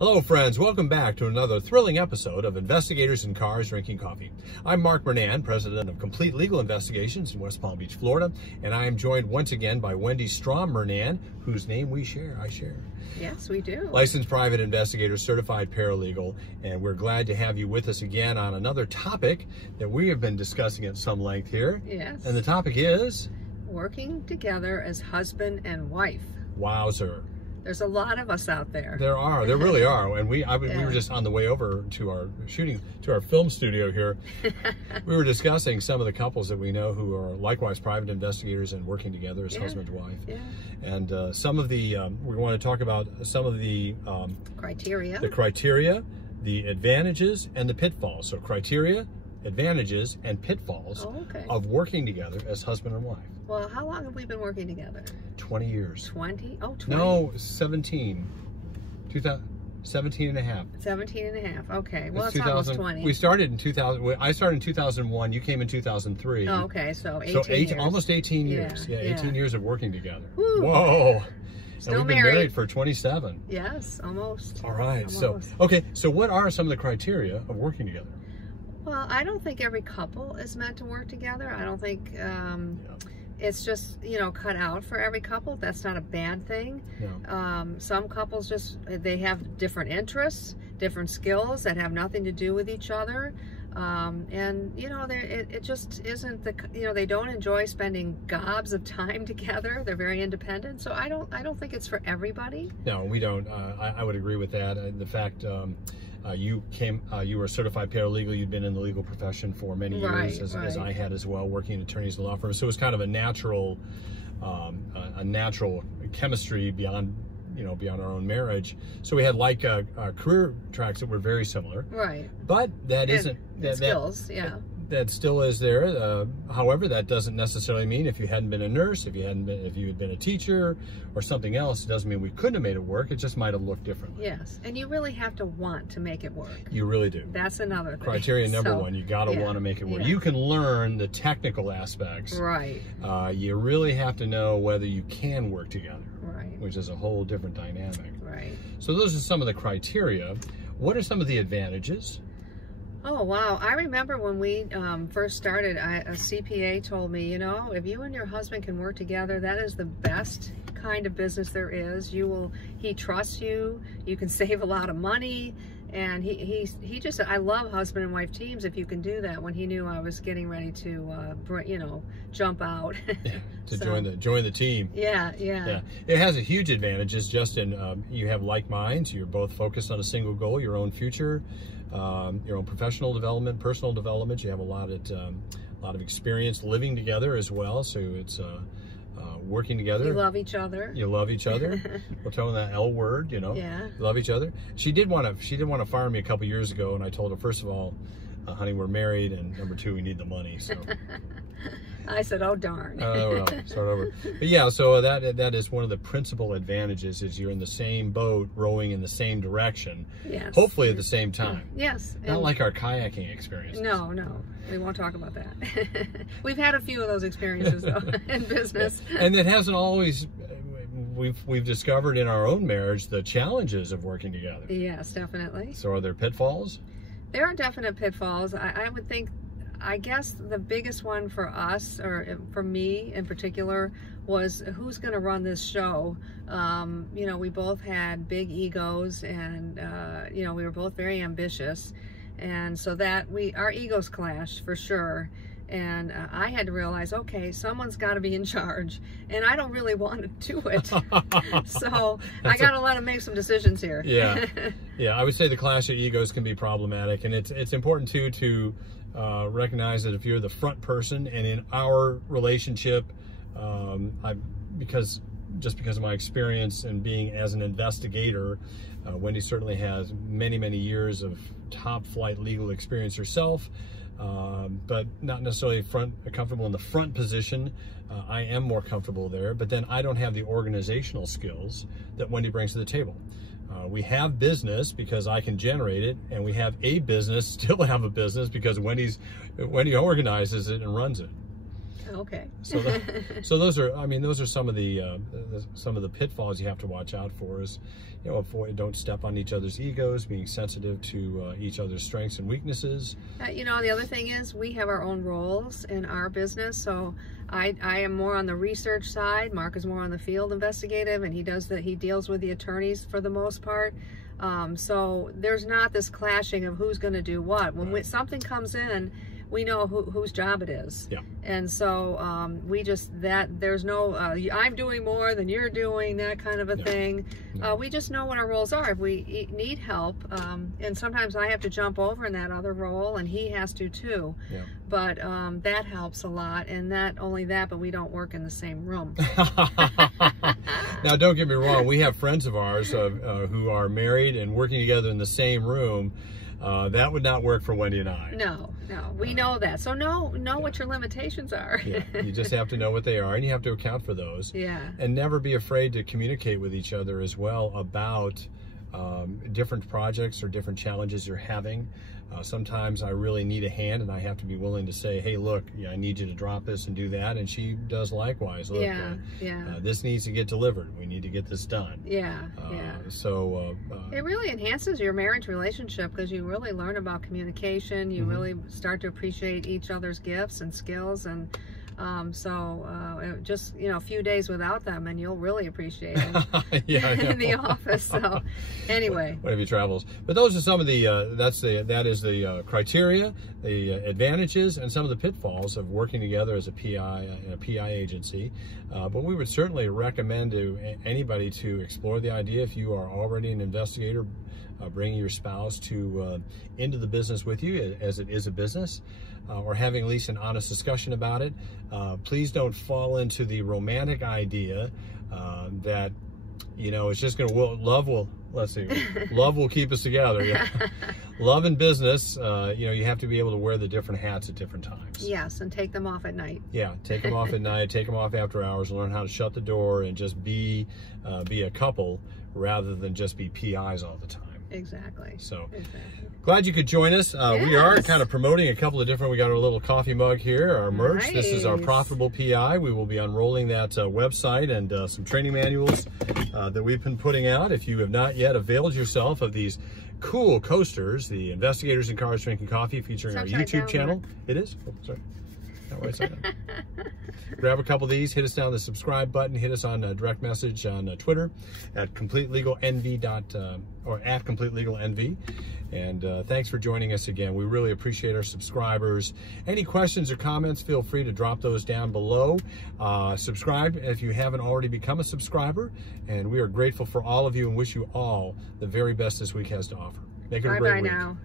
Hello friends, welcome back to another thrilling episode of Investigators in Cars Drinking Coffee. I'm Mark Bernan, president of Complete Legal Investigations in West Palm Beach, Florida, and I am joined once again by Wendy Bernan, whose name I share. Yes, we do. Licensed private investigator, certified paralegal, and we're glad to have you with us again on another topic that we have been discussing at some length here. Yes. And the topic is? Working together as husband and wife. Wowzer. There's a lot of us out there. There really are. And we were just on the way over to our film studio here. We were discussing some of the couples that we know who are likewise private investigators and working together as husband and wife. Yeah. And some of the, we want to talk about some of the criteria. The criteria, the advantages, and the pitfalls. So criteria, advantages, and pitfalls of working together as husband and wife. Well, how long have we been working together? 20 years. 20? Oh, 20. No, 17. 17 and a half. 17 and a half. Okay. Well, it's almost 20. We started in 2000. I started in 2001. You came in 2003. Oh, okay. So 18 years. Almost 18 years. Yeah, 18 years of working together. Woo. Whoa. Still and we've been married for 27. Yes, almost. All right. Almost. So what are some of the criteria of working together? Well, I don't think every couple is meant to work together. I don't think it's just, cut out for every couple. That's not a bad thing. No. Some couples they have different interests, different skills that have nothing to do with each other. And it just isn't they don't enjoy spending gobs of time together. They're very independent. So I don't think it's for everybody. No, we don't. I would agree with that. The fact you were a certified paralegal. You'd been in the legal profession for many years, as I had as well, working in attorneys and law firms. So it was kind of a natural chemistry beyond our own marriage. So we had career tracks that were very similar. Right. But that skills, that still is there. However, that doesn't necessarily mean if you hadn't been a nurse, if you had been a teacher or something else, it doesn't mean we couldn't have made it work. It just might have looked differently. Yes, and you really have to want to make it work. You really do. That's another thing. Criteria number one, you got to want to make it work. Yeah. You can learn the technical aspects. Right. You really have to know whether you can work together. Right. Which is a whole different dynamic. Right. So those are some of the criteria. What are some of the advantages? Oh, wow. I remember when we first started, a CPA told me, if you and your husband can work together, that is the best kind of business there is. He trusts you, you can save a lot of money, and he just said, I love husband and wife teams if you can do that, when he knew I was getting ready to, jump out. To join the team. Yeah. It has a huge advantages just in, you have like minds, you're both focused on a single goal, your own future, your own professional development, personal development. You have a lot of experience living together as well. So it's working together. You love each other. You love each other. We're talking that L word, Yeah. Love each other. She did want to fire me a couple years ago, and I told her, first of all, honey, we're married, and number two, we need the money. So. I said, oh darn. Oh well, start over. But yeah, so that is one of the principal advantages, is you're in the same boat, rowing in the same direction. Yes. Hopefully at the same time. Yes. Not like our kayaking experience. No, we won't talk about that. We've had a few of those experiences though in business. And it hasn't always. We've discovered in our own marriage the challenges of working together. Yes, definitely. So are there pitfalls? There are definite pitfalls. I would think. I guess the biggest one for us, or for me in particular, was who's going to run this show. We both had big egos, and we were both very ambitious, and so that our egos clashed for sure. And I had to realize, okay, someone's got to be in charge, and I don't really want to do it. So I got to let him make some decisions here. Yeah. I would say the clash of egos can be problematic, and it's important too to recognize that if you're the front person, and in our relationship, because of my experience and being as an investigator, Wendy certainly has many years of top flight legal experience herself. But not necessarily comfortable in the front position. I am more comfortable there, but then I don't have the organizational skills that Wendy brings to the table. We have business because I can generate it, and we have a business, still have a business, because Wendy organizes it and runs it. Okay. So, so those are, I mean, those are some of the pitfalls you have to watch out for. Is, you know, don't step on each other's egos, being sensitive to each other's strengths and weaknesses. You know, the other thing is we have our own roles in our business. So I am more on the research side. Mark is more on the field investigative, and he deals with the attorneys for the most part. So there's not this clashing of who's going to do what. When something comes in, we know whose job it is. Yeah. And so there's no I'm doing more than you're doing, that kind of a thing. We just know what our roles are. If we need help, and sometimes I have to jump over in that other role, and he has to too. Yeah. But that helps a lot. And not only that, but we don't work in the same room. Now, don't get me wrong. We have friends of ours who are married and working together in the same room. That would not work for Wendy and I. No, we know that. So know what your limitations are. Yeah, you just have to know what they are, and you have to account for those. Yeah. And never be afraid to communicate with each other as well about different projects or different challenges you're having. Sometimes I really need a hand, and I have to be willing to say, hey, look, I need you to drop this and do that. And she does likewise. Look, this needs to get delivered. We need to get this done. So it really enhances your marriage relationship, because you really learn about communication. You really start to appreciate each other's gifts and skills, and just, you know, a few days without them and you'll really appreciate them in the office. So anyway, whatever you travels. But those are some of the that is the criteria, the advantages, and some of the pitfalls of working together as a PI in a PI agency. But we would certainly recommend to anybody to explore the idea, if you are already an investigator, bringing your spouse into the business with you, as it is a business. Or having at least an honest discussion about it. Please don't fall into the romantic idea that, you know, it's just going to, love will keep us together. Yeah. Love and business, you know, you have to be able to wear the different hats at different times. Yes, and take them off at night. Yeah, take them off at night, take them off after hours, learn how to shut the door and just be a couple rather than just be PIs all the time. Exactly. So glad you could join us. We are kind of promoting a couple of different, we got our little coffee mug here, our merch. Nice. This is our Profitable PI. We will be unrolling that website and some training manuals that we've been putting out. If you have not yet availed yourself of these cool coasters, the Investigators in Cars Drinking Coffee, featuring our YouTube channel. It is? Oh, sorry. Grab a couple of these, hit us down the subscribe button, hit us on direct message on Twitter at CompleteLegalNV or at CompleteLegalNV. And thanks for joining us again. We really appreciate our subscribers. Any questions or comments, feel free to drop those down below. Subscribe if you haven't already become a subscriber. And we are grateful for all of you and wish you all the very best this week has to offer. Make it a great week. Bye now.